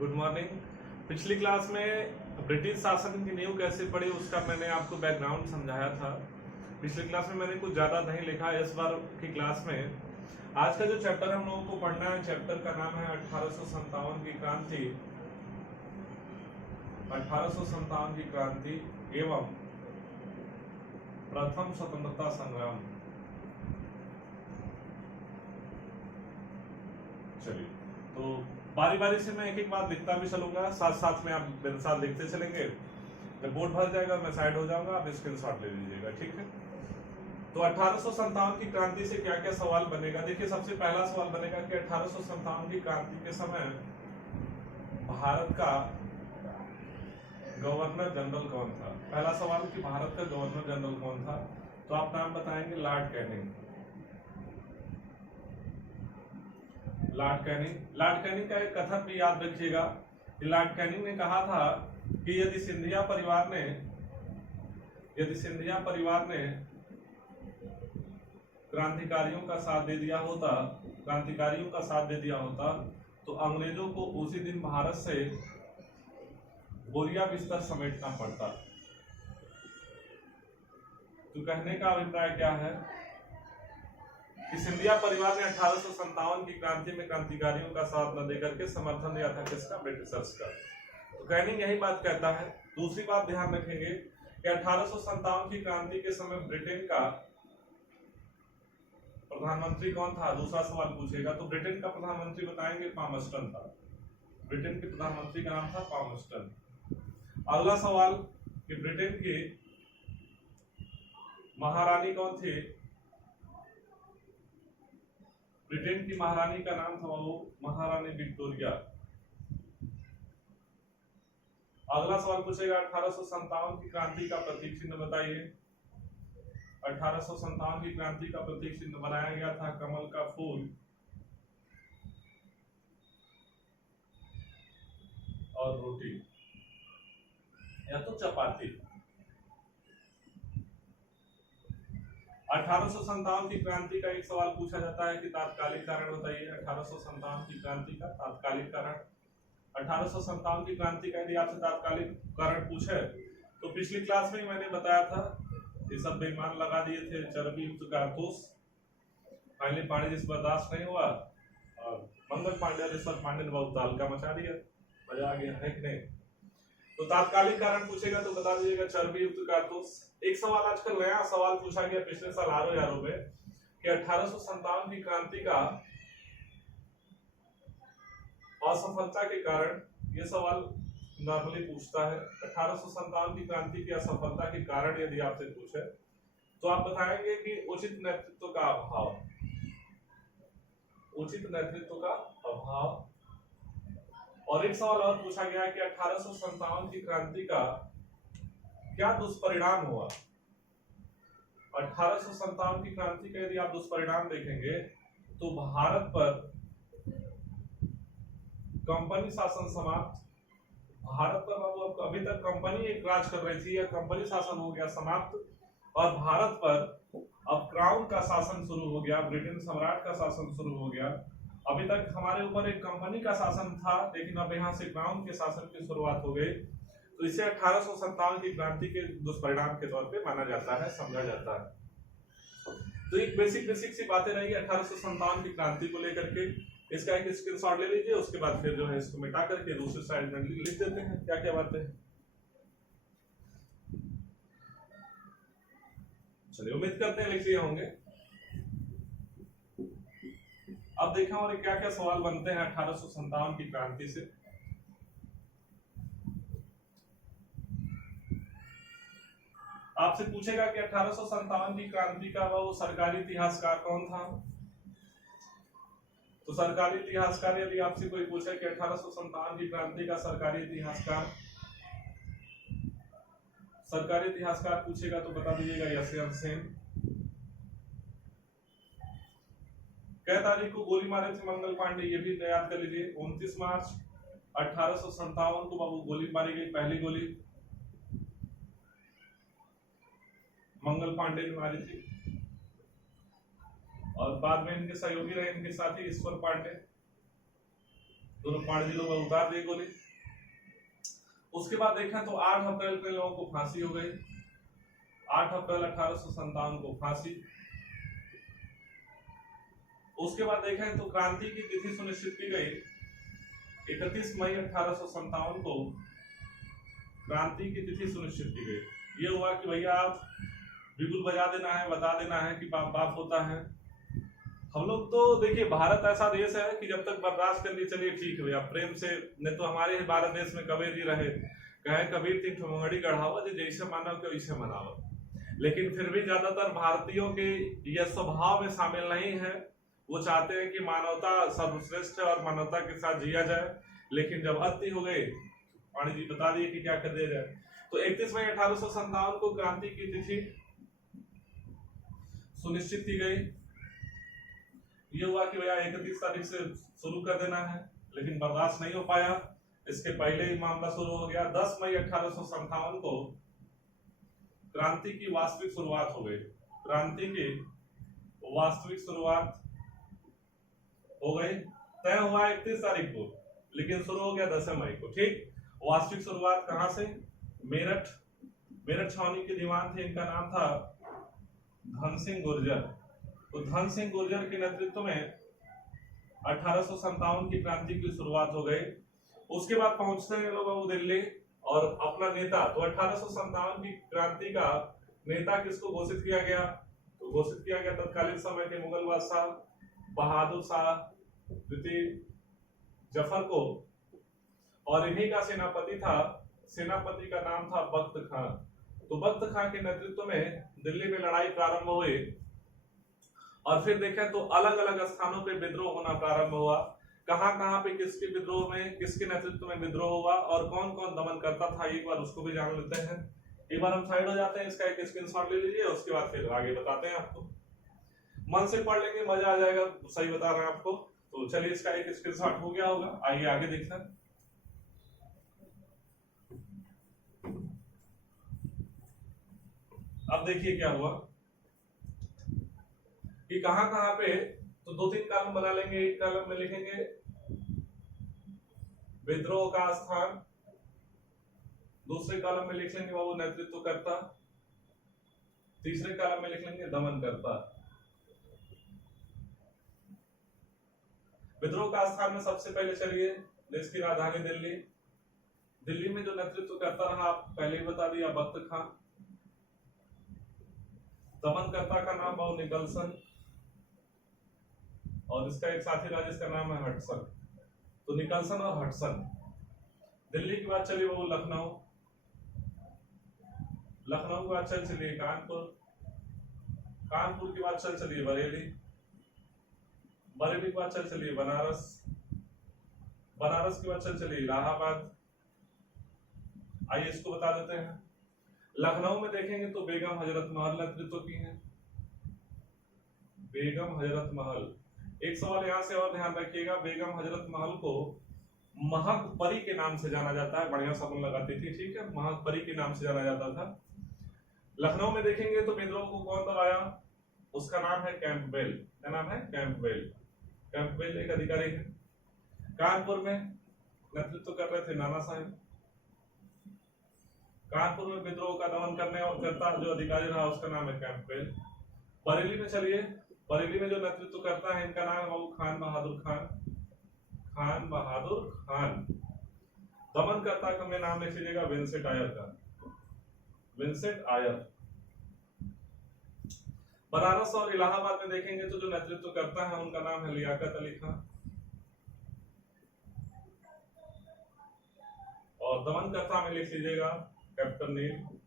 Good morning. पिछली class में British शासन की नींव कैसे पड़ी उसका मैंने आपको बैकग्राउंड समझाया था। पिछली क्लास में मैंने कुछ ज्यादा नहीं लिखा। इस बार की क्लास में आज का जो चैप्टर हम लोगों को पढ़ना है, चैप्टर का नाम है 1857 की क्रांति। 1857 की क्रांति एवं प्रथम स्वतंत्रता संग्राम। चलिए, तो बारी बारी से मैं एक एक बात लिखता भी चलूंगा, साथ साथ में आप मेरे साथ लिखते चलेंगे। जब बोर्ड भर जाएगा मैं साइड हो जाऊंगा, आप स्क्रीनशॉट ले लीजिएगा, ठीक है। तो 1857 की क्रांति से क्या क्या सवाल बनेगा। देखिए, सबसे पहला सवाल बनेगा कि 1857 की क्रांति के समय भारत का गवर्नर जनरल कौन था। पहला सवाल कि भारत का गवर्नर जनरल कौन था, तो आप नाम बताएंगे लॉर्ड कैनिंग। लॉर्ड कैनिंग का एक कथन भी याद रखिएगा। लॉर्ड कैनिंग ने कहा था कि यदि सिंधिया परिवार ने क्रांतिकारियों का साथ दे दिया होता तो अंग्रेजों को उसी दिन भारत से बोरिया बिस्तर समेटना पड़ता। तो कहने का अभिप्राय क्या है कि सिंधिया परिवार ने 1857 की क्रांति में क्रांतिकारियों का साथ न देकर के समर्थन दिया था किसका, ब्रिटिशर्स का। तो कैनिंग यही बात कहता है। दूसरी बात ध्यान रखेंगे कि 1857 की क्रांति के समय ब्रिटेन का प्रधानमंत्री कौन था। दूसरा सवाल पूछेगा तो ब्रिटेन का प्रधानमंत्री बताएंगे, पामस्टन था। ब्रिटेन के प्रधानमंत्री का नाम था पामस्टन। अगला सवाल कि ब्रिटेन की महारानी कौन थी। ब्रिटेन की महारानी का नाम था वो महारानी विक्टोरिया। अगला सवाल पूछेगा 1857 की क्रांति का प्रतीक चिन्ह बताइए। 1857 की क्रांति का प्रतीक चिन्ह बनाया गया था कमल का फूल और रोटी या तो चपाती। 1857 की क्रांति का एक सवाल पूछा जाता है कि तात्कालिक कारण बताइए। 1857 की क्रांति का तात्कालिक कारण। 1857 की क्रांति का यदि आपसे तात्कालिक कारण पूछे तो पिछली क्लास में मैंने बताया था ये सब बेईमान लगा दिए थे चर्बी युक्त कारतूस। फाइनली पांडे जिस बर्दाश्त नहीं हुआ और मंगल पांडे और ईश्वर पांडे ने बहुत तहलका मचा दिया। मजा आ गया है कि नहीं। तो तात्कालिक कारण पूछेगा तो बता दीजिएगा चर्बी युक्त कारतूस। एक सवाल आजकल नया सवाल पूछा गया पिछले साल आरओ में कि 1857 की क्रांति का असफलता के कारण, ये सवाल नॉर्मली पूछता है। 1857 की क्रांति की असफलता के कारण यदि आपसे पूछे तो आप बताएंगे कि उचित नेतृत्व का अभाव। उचित नेतृत्व का अभाव। और एक सवाल और पूछा गया कि 1857 की क्रांति का क्या दुष्परिणाम हुआ। 1857 की क्रांति का यदि आप दुष्परिणाम देखेंगे तो भारत पर कंपनी शासन समाप्त। भारत पर अभी तक कंपनी एक राज कर रही थी या कंपनी शासन हो गया समाप्त और भारत पर अब क्राउन का शासन शुरू हो गया, ब्रिटेन सम्राट का शासन शुरू हो गया। अभी तक हमारे ऊपर एक कंपनी का शासन था लेकिन अब यहाँ से क्राउन के शासन की शुरुआत हो गई। तो इसे 1857 की क्रांति के दुष्परिणाम के तौर पे माना जाता है, समझा जाता है। तो एक बेसिक सी बातें रहेगी 1857 की क्रांति को लेकर के। इसका एक स्क्रीनशॉट ले लीजिए, उसके बाद फिर जो है इसको मिटा करके दूसरी साइड में लिख देते हैं क्या क्या बातें। चलिए, उम्मीद करते हैं लिख लिए होंगे। अब देखा और क्या क्या सवाल बनते हैं 1857 की क्रांति से। आपसे पूछेगा कि 1857 की क्रांति का वो सरकारी इतिहासकार कौन था। तो सरकारी इतिहासकार यदि आपसे कोई पूछे कि 1857 की क्रांति का सरकारी इतिहासकार पूछेगा तो बता दीजिएगा यशवंत सेन। कै तारीख को गोली मारे थे मंगल पांडे, ये भी याद कर लीजिए। 29 मार्च 1857 को बाबू गोली मारी गई, पहली गोली मंगल पांडे ने मारी थी और बाद में इनके सहयोगी रहे इनके साथी ईश्वर पांडे। दोनों पांडे लोग उतार दिए गोली। उसके बाद देखें तो 8 अप्रैल को लोगों को फांसी हो गई। 8 अप्रैल 1857 को फांसी। उसके बाद देखें तो क्रांति की तिथि सुनिश्चित की गई। 31 मई 1857 को क्रांति की तिथि सुनिश्चित की गई। ये हुआ कि भैया आप बिल्कुल बजा देना है, बता देना है कि बाप बाप होता है। हम लोग तो देखिए भारत ऐसा देश है कि जब तक बर्दाश्त कर लिए चलिए ठीक है भैया, प्रेम से। नहीं तो हमारे भारत देश में कबीर जी रहे, कहे कबीर 3 ठोंगड़ी गढ़ावा जो जैसे मानव के वैसे मनाओ। लेकिन फिर भी ज्यादातर भारतीयों के यह स्वभाव में शामिल नहीं है। वो चाहते हैं कि मानवता सर्वश्रेष्ठ है और मानवता के साथ जिया जाए। लेकिन जब अति हो गए, पाणी जी बता दिए कि क्या कर दिया जाए। तो 31 मई 1857 को क्रांति की तिथि सुनिश्चित की गई। ये हुआ कि भैया 31 तारीख से शुरू कर देना है, लेकिन बर्दाश्त नहीं हो पाया। इसके पहले ही मामला शुरू हो गया। 10 मई 1857 को क्रांति की वास्तविक शुरुआत हो गई। क्रांति की वास्तविक शुरुआत हो गई। तय हुआ 31 तारीख को, लेकिन शुरू हो गया 10 मई को। ठीक, वास्तविक शुरुआत कहां से? मेरठ। मेरठ छावनी के दीवान थे, इनका नाम था धन सिंह गुर्जर। तो धन सिंह गुर्जर के नेतृत्व में 1857 की क्रांति की शुरुआत हो गई। उसके बाद पहुंचते हैं लोग दिल्ली और अपना नेता। तो 1857 की क्रांति का नेता किसको घोषित किया गया? तो घोषित किया गया तत्कालीन समय के मुगल बादशाह बहादुर शाह द्वितीय जफर को। और इन्हीं का सेनापति था, सेनापति का नाम था बख्त खां। तो बख्त खां के नेतृत्व में दिल्ली में लड़ाई प्रारंभ हुई। और फिर देखें तो अलग अलग स्थानों पे विद्रोह होना प्रारंभ हुआ। कहां कहां पे किसके विद्रोह में, किसके नेतृत्व में विद्रोह हुआ और कौन कौन दमन करता था, एक बार उसको भी जान लेते हैं। एक बार हम साइड हो जाते हैं, इसका एक स्क्रीनशॉट ले लीजिए, उसके बाद फिर आगे बताते हैं आपको। मन से पढ़ लेंगे, मजा आ जाएगा, सही बता रहे हैं आपको। तो चलिए इसका एक स्क्रीनशॉट हो गया होगा, आइए आगे देखते हैं। अब देखिए क्या हुआ कि कहां कहां पे। तो 2-3 कॉलम बना लेंगे। एक कॉलम में लिखेंगे विद्रोह का स्थान, दूसरे कॉलम में लिख लेंगे वो नेतृत्व करता, तीसरे कॉलम में लिख लेंगे दमन करता। विद्रोह का स्थान में सबसे पहले चलिए देश की राजधानी दिल्ली। दिल्ली में जो नेतृत्व करता रहा पहले ही बता दिया, बख्त खां। दमनकर्ता का नाम बाबू निकलसन और इसका एक साथी था जिसका नाम है हटसन। तो निकलसन और हटसन। दिल्ली के बाद चलिए वो लखनऊ। लखनऊ के बाद चल चलिए कानपुर। कानपुर के बाद चल चलिए बरेली। बरेली के बाद चल चलिए बनारस। बनारस के बाद चल चलिए इलाहाबाद। आइए इसको बता देते हैं। लखनऊ में देखेंगे तो बेगम हजरत महल नेतृत्व की है। बेगम हजरत महल। एक सवाल यहां से और ध्यान रखिएगा, बेगम हजरत महल को महक परी के नाम से जाना जाता है। बढ़िया साबुन लगाती थी, ठीक है, महक परी के नाम से जाना जाता था। लखनऊ में देखेंगे तो विद्रोह को कौन दबाया? उसका नाम है कैंपबेल। क्या नाम है? कैंपबेल। कैंपबेल एक अधिकारी है। कानपुर में नेतृत्व कर रहे थे नाना साहब। कानपुर में विद्रोह का दमन करने और करता जो अधिकारी रहा उसका नाम है कैंपबेल। बरेली में चलिए, बरेली में जो नेतृत्व करता है इनका नाम है बाबू खान बहादुर खान। खान बहादुर खान। दमनकर्ता का मैं नाम लिख लीजिएगा विंसेंट आयर का। विंसेंट आयर। बनारस और इलाहाबाद में देखेंगे तो जो नेतृत्व करता है उनका नाम है लियाकत अली खां। और दमनकर्ता में लिख लीजिएगा कैप्टन नील।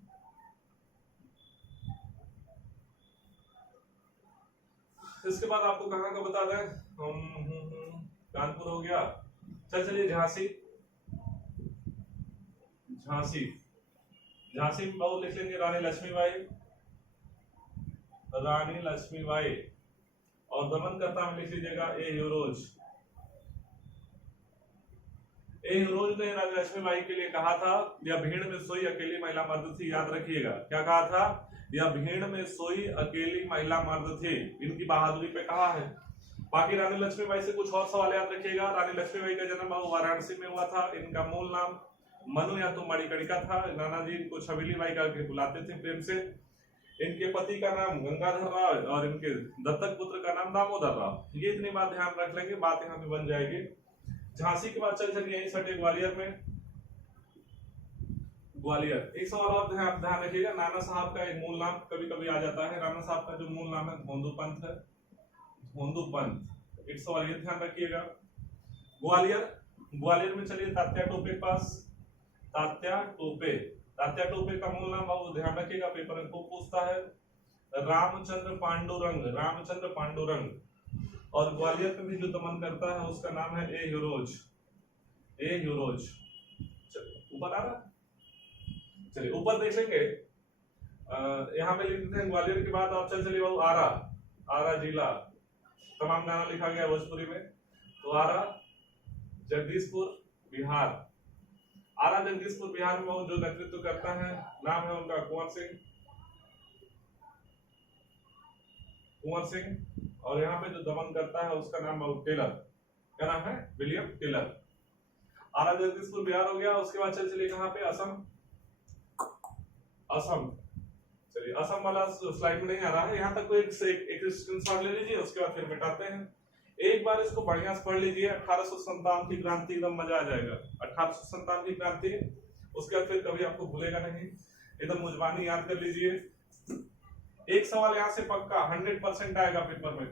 इसके बाद आपको कहां का बता दें, कानपुर हो गया। चलिए झांसी। झांसी। झांसी में बहुत लिख लेंगे रानी लक्ष्मीबाई। रानी लक्ष्मीबाई। और दमनकर्ता में लिख लीजिएगा ए यूरोज। ए यूरोज ने रानी लक्ष्मीबाई के लिए कहा था, यह भीड़ में सोई अकेली महिला मर्द थी। याद रखिएगा क्या कहा था? यह भीड़ में सोई अकेली महिला मर्द थी। इनकी बहादुरी पे कहा है। बाकी रानी लक्ष्मीबाई से कुछ और सवाल याद रखिएगा। रानी लक्ष्मीबाई का जन्म वाराणसी में हुआ था। इनका मूल नाम मनु या तो मणिकर्णिका था। नाना जी इनको छबीली बाई करके बुलाते थे प्रेम से। इनके पति का नाम गंगाधर राव और इनके दत्तक पुत्र का नाम दामोदर राव। ये इतनी बात ध्यान रख लेंगे, बात यहाँ पे बन जाएगी। झांसी के बाद चल चलिए यही सटे ग्वालियर में। ग्वालियर एक सवाल और ध्यान रखिएगा। नाना साहब का एक मूल नाम कभी कभी आ जाता है। नाना साहब का जो मूल नाम है धोंदू पंत है, धोंदू पंत। एक सवाल ये ध्यान रखिएगा। ग्वालियर में चलिए तात्या टोपे के पास। तात्या टोपे का मूल नाम बाबू ध्यान रखिएगा, पेपर में खूब पूछता है। रामचंद्र पांडुरंग। और ग्वालियर में भी जो दमन करता है उसका नाम है ए यूरोज। ऊपर आ रहा, चलिए ऊपर देखेंगे। यहाँ पे लिख देते हैं ग्वालियर के बाद आप चलिए बाबू आरा जिला। तमाम गाना लिखा गया भोजपुरी में। तो आरा जगदीशपुर बिहार। आरा जगदीशपुर बिहार में जो नेतृत्व करता है नाम है उनका कुंवर सिंह। और यहाँ पे जो दमन करता है उसका नाम है टेलर। क्या नाम है? William Taylor. आरा जगदीशपुर बिहार हो गया। उसके बाद चलिए कहाँ पे? असम। चलिए असम वाला स्लाइड में नहीं आ रहा है, यहाँ तक कोई एक स्क्रीनशॉट ले लीजिए, उसके बाद फिर मिटाते हैं। एक बार इसको बढ़िया से पढ़ लीजिए। 1857 की क्रांति, एकदम मजा आ जाएगा। 1857 की क्रांति, उसके बाद फिर कभी आपको भूलेगा नहीं, एकदम मुजबानी याद कर लीजिए। एक सवाल यहाँ से पक्का 100% आएगा पेपर में,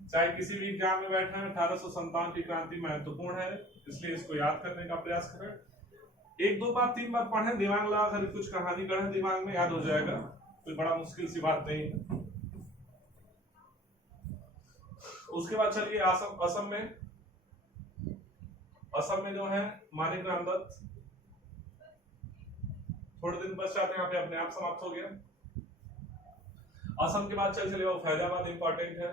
चाहे किसी भी एग्जाम में बैठे हैं। 1857 की क्रांति महत्वपूर्ण है, इसलिए इसको याद करने का प्रयास करें। 1 2 बार 3 बार पढ़ें, दिमाग लगा कर कुछ कहानी पढ़ें, दिमाग में याद हो जाएगा, कोई बड़ा मुश्किल सी बात नहीं है। उसके बाद चलिए असम में जो है मानिक राम दत्त। थोड़े दिन पश्चात यहाँ पे अपने आप समाप्त हो गया। असम के बाद चलिए वो फैजाबाद इंपॉर्टेंट है।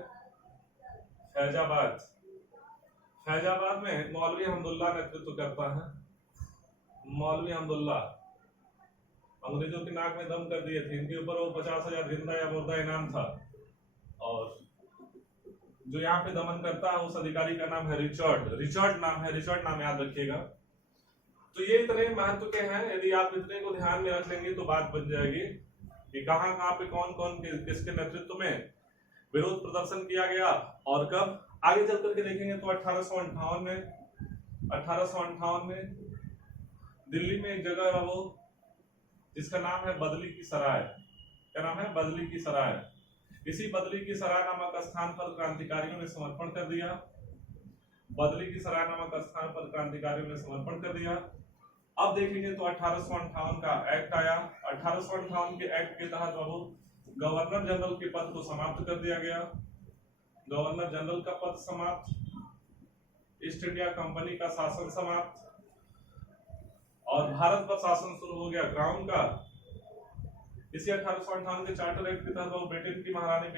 फैजाबाद में मौलवी हमदुल्ला नेतृत्व करता है। मौलवी हमदुल्ला अंग्रेजों की नाक में दम कर दिए थे। इनके ऊपर वो 50,000 जिंदा या मुर्दा इनाम था। और जो यहाँ पे दमन करता है उस अधिकारी का नाम है रिचर्ड नाम याद रखिएगा। तो ये इतने महत्व के हैं, यदि आप इतने को ध्यान में रख लेंगे तो बात बन जाएगी कि कहाँ पे कौन किसके नेतृत्व में विरोध प्रदर्शन किया गया और कब। आगे चल करके देखेंगे तो 1858 में दिल्ली में एक जगह है वो जिसका नाम है बदली की सराय। क्या नाम है? बदली की सराय। इसी बदली की सराय नामक स्थान पर क्रांतिकारियों ने समर्पण कर दिया। बदली की सराय नामक स्थान पर क्रांतिकारियों ने समर्पण कर दिया। अब देखेंगे तो 1858 का एक्ट आया। 1858 के एक्ट के तहत गवर्नर जनरल के पद को समाप्त कर दिया गया। गवर्नर जनरल का पद समाप्त, ईस्ट इंडिया कंपनी का शासन समाप्त और भारत पर शासन शुरू हो गया क्राउन का। इसी 1858 के चार्टर एक्ट के तहत ब्रिटेन की महारानी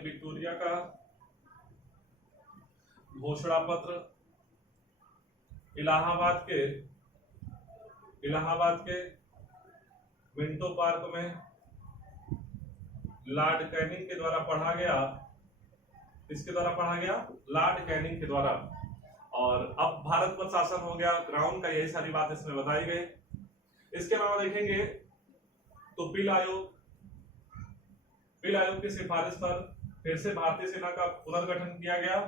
विक्टोरिया का घोषणा पत्र इलाहाबाद के मिंटो पार्क में लॉर्ड कैनिंग के द्वारा पढ़ा गया। किसके द्वारा पढ़ा गया? लॉर्ड कैनिंग के द्वारा। और अब भारत पर शासन हो गया क्राउन का। यही सारी बात इसमें बताई गई। इसके अलावा देखेंगे तो पिल आयोग की सिफारिश पर फिर से भारतीय सेना का पुनर्गठन किया गया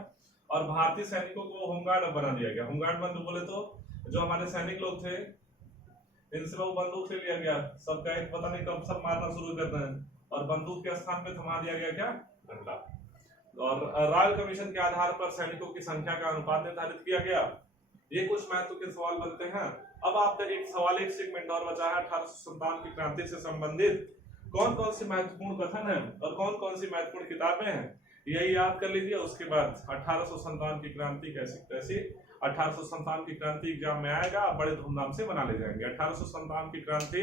और भारतीय सैनिकों को होमगार्ड बना दिया गया। होमगार्ड बंद बोले तो जो हमारे सैनिक लोग थे इनसे वो बंदूक ले लिया गया। सबका एक पता नहीं कब सब मारना शुरू करते हैं और बंदूक के स्थान पे थमा दिया गया क्या? डंडा। और रॉयल कमीशन के आधार पर सैनिकों की संख्या का अनुपात निर्धारित किया गया। ये कुछ महत्व के सवाल बनते हैं। अब आप एक सेगमेंट और बचा है 1857 की क्रांति से संबंधित कौन कौन सी महत्वपूर्ण कथन है और कौन कौन सी महत्वपूर्ण किताबें हैं, यही याद कर लीजिए। उसके बाद 1857 की क्रांति कैसी 1857 की क्रांति एग्जाम में आएगा, बड़े धूमधाम से मना ले जाएंगे। 1857 की क्रांति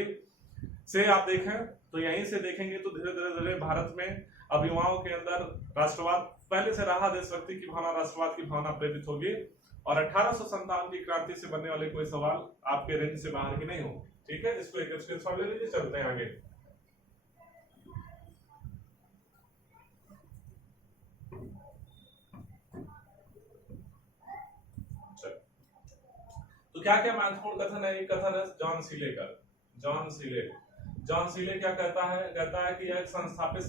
से आप देखें तो यहीं से देखेंगे तो धीरे धीरे भारत में अब युवाओं के अंदर राष्ट्रवाद पहले से रहा, देशभक्ति की भावना, राष्ट्रवाद की भावना प्रेरित होगी। और 1857 की क्रांति से बनने वाले कोई सवाल आपके रेंज से बाहर की नहीं हो। ठीक है, इसको एक स्क्रीनशॉट ले लीजिए, चलते हैं आगे। तो क्या क्या महत्वपूर्ण कथन है? एक कथन है जॉन सीले का। जॉन सीले क्या कहता है कि यह एक संस्थापित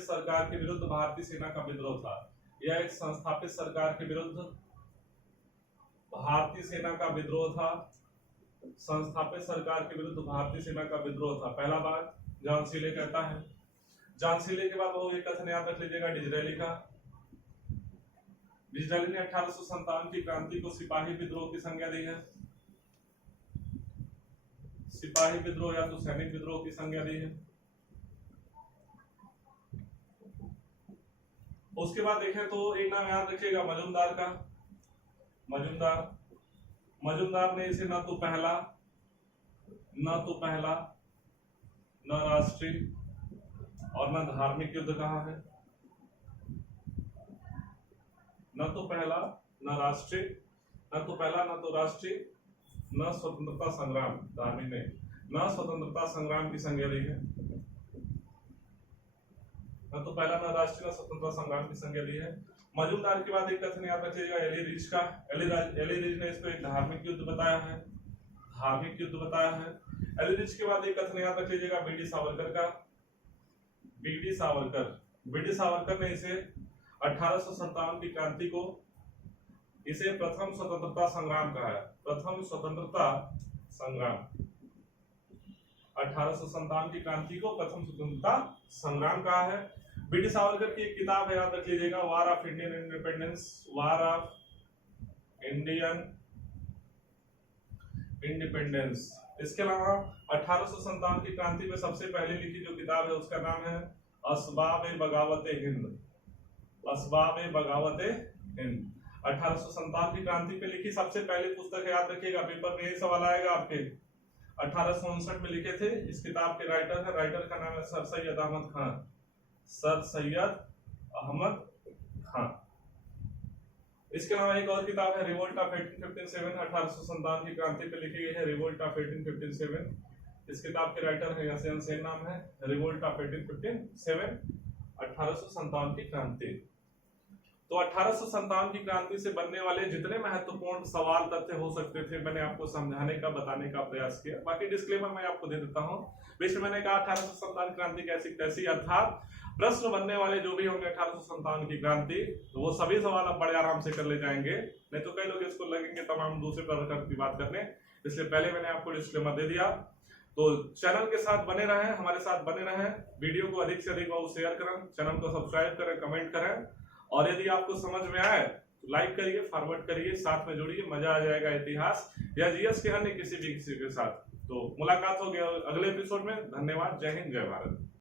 सरकार के विरुद्ध भारतीय सेना का विद्रोह था। यह एक संस्थापित सरकार के विरुद्ध भारतीय सेना का विद्रोह था। संस्थापित सरकार के विरुद्ध भारतीय सेना का विद्रोह था, पहला बात जॉन सीले कहता है। जॉन सीले के बाद वो एक कथन याद रख लीजिएगा डिसरेली का। डिसरेली ने 1857 की क्रांति को सिपाही विद्रोह की संज्ञा दी है। सिपाही विद्रोह या तो सैनिक विद्रोह की संज्ञा दी है। उसके बाद देखें तो एक नाम याद रखिएगा मजूमदार का। मजूमदार ने इसे न तो पहला न राष्ट्रीय और न धार्मिक युद्ध कहा है। न तो पहला न राष्ट्रीय न स्वतंत्रता संग्राम, धार्मिक ने न स्वतंत्रता संग्राम की संज्ञा ली है। न तो पहला न राष्ट्रीय न स्वतंत्रता संग्राम की संज्ञा ली है। मजूमदार के बाद एक कथन याद रखिएगा एली रिच का। एली रिच ने इसको एक धार्मिक युद्ध बताया है। एली रिच के बाद एक कथन याद रख लीजिएगा बीडी सावरकर का। बीडी सावरकर ने इसे 1857 की क्रांति को इसे प्रथम स्वतंत्रता संग्राम कहा है। प्रथम स्वतंत्रता संग्राम, 1857 की क्रांति को प्रथम स्वतंत्रता संग्राम कहा है। बीडी सावरकर की एक किताब है, याद रख लीजिएगा, वार ऑफ इंडियन इंडिपेंडेंस। इसके अलावा 1857 की क्रांति में सबसे पहले लिखी जो किताब है उसका नाम है असबाब-ए बगावत-ए हिंद। 1857 की क्रांति पे लिखी सबसे पहली पुस्तक है, याद रखिएगा, पेपर में यही सवाल आएगा आपके। 1859 में लिखे थे। इस किताब के राइटर का नाम है सर सैयद अहमद खान। इसके अलावा एक और किताब है रिवोल्ट ऑफ 1857, 1857 की क्रांति पे लिखी गई है रिवोल्ट ऑफ 1857। इस किताब के राइटर है यासिन सेन नाम है। रिवोल्ट ऑफ 1857, 1857 की क्रांति। तो 1857 की क्रांति से बनने वाले जितने महत्वपूर्ण सवाल तथ्य हो सकते थे मैंने आपको समझाने का बताने का प्रयास किया। बाकी डिस्क्लेमर मैं आपको दे देता हूं। बीच में मैंने कहा 1857 क्रांति कैसी कैसी, अर्थात प्रश्न बनने वाले जो भी होंगे 1857 की क्रांति, तो वो सभी सवाल आप बड़े आराम से कर ले जाएंगे। नहीं तो कई लोग इसको लगेंगे तमाम दूसरे प्रकार की बात करने, इसलिए पहले मैंने आपको डिस्क्लेमर दे दिया। तो चैनल के साथ बने रहें, हमारे साथ बने रहें। वीडियो को अधिक से अधिक शेयर करें, चैनल को सब्सक्राइब करें, कमेंट करें, और यदि आपको समझ में आए तो लाइक करिए, फॉरवर्ड करिए, साथ में जुड़िए। मजा आ जाएगा इतिहास या जीएस के अन्य किसी भी के साथ। तो मुलाकात होगी अगले एपिसोड में। धन्यवाद। जय हिंद, जय भारत।